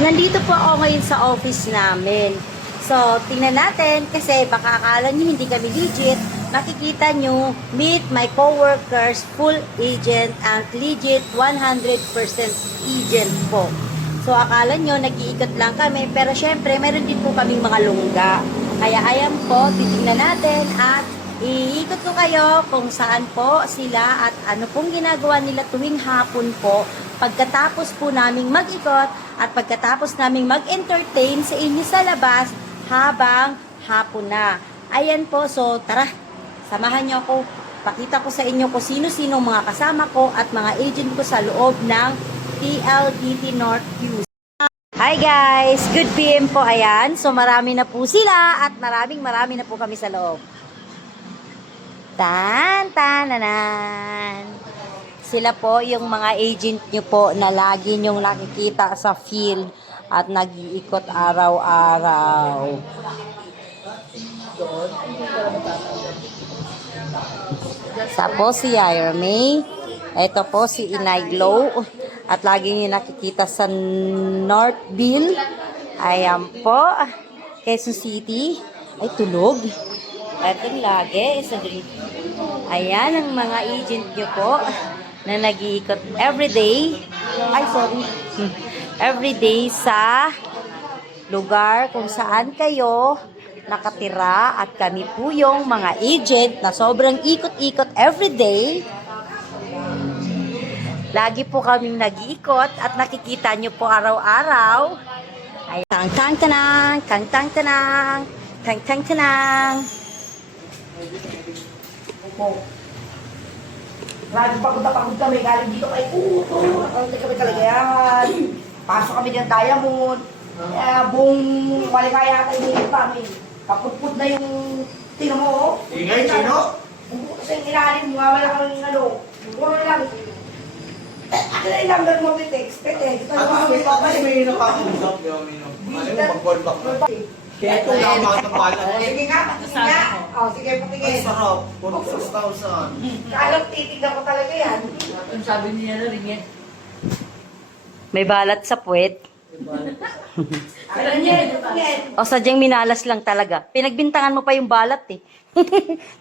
Nandito po ako ngayon sa office namin. So, tingnan natin kasi baka akala nyo hindi kami legit. Makikita nyo, meet my coworkers, full agent and legit 100% agent po. So, akala nyo nag-iikot lang kami pero syempre meron din po kaming mga lungga. Kaya ayan po, titingnan natin at iikot ko kayo kung saan po sila at ano pong ginagawa nila tuwing hapon po pagkatapos po naming mag-ikot at pagkatapos naming mag-entertain sa inyo sa labas habang hapon na. Ayan po, so tara, samahan niyo ako. Pakita ko sa inyo kung sino-sino mga kasama ko at mga agent ko sa loob ng PLDT Northview. Hi guys! Good PM po, ayan. So marami na po sila at marami na po kami sa loob. Tan-tananan. Sila po yung mga agent nyo po na lagi nyong nakikita sa field at nag-iikot araw-araw. Tapos si Ira May. Ito po si Inay Glow. At lagi nyo nakikita sa Northville. Ayan po. Quezon City. Ay, tulog. Itong lagi. Ayan ang mga agent nyo po na nag-iikot everyday. Ay, sorry. Everyday sa lugar kung saan kayo nakatira at kami po yung mga agent na sobrang ikot-ikot everyday. Lagi po kaming nag-iikot at nakikita nyo po araw-araw. Ay, tang-tang-tanang, tang-tang-tanang, tang-tang-tanang. Lagi pagod na pagod kami, galing dito kay Uto. Ang kami talaga yan. Pasok kami ng Diamond. Buong walikaya tayo dito kami. Kaputput na yung tingnan mo. Ingay, Chino? Bumuto sa ilalim, wala kang ano. Puro lang. Ano na yung number mo, Pitex? Pitex. May nakakusap yung mag-callback na. Kaya ito lang mga tampalan. Sige nga, patingin nga. O, sige, Ay, patingin. sarap. 46,000. Kalang titignan ko talaga yan. Ang sabi niya na rin yan. May balat sa puwet. Ano niya, patingin. O sadyang minalas lang talaga. Pinagbintangan mo pa yung balat eh.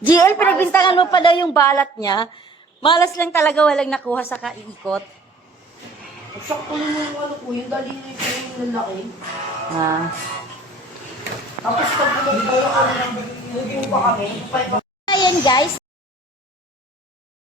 GL, pinagbintangan mo pa daw yung balat niya. Malas lang talaga, walang nakuha sa kaikot. Sakto yung ano ko, yung dali na yung lalaki. Ah. Tapos pag pumunta yung ano, nagpupa kami. Ayan guys,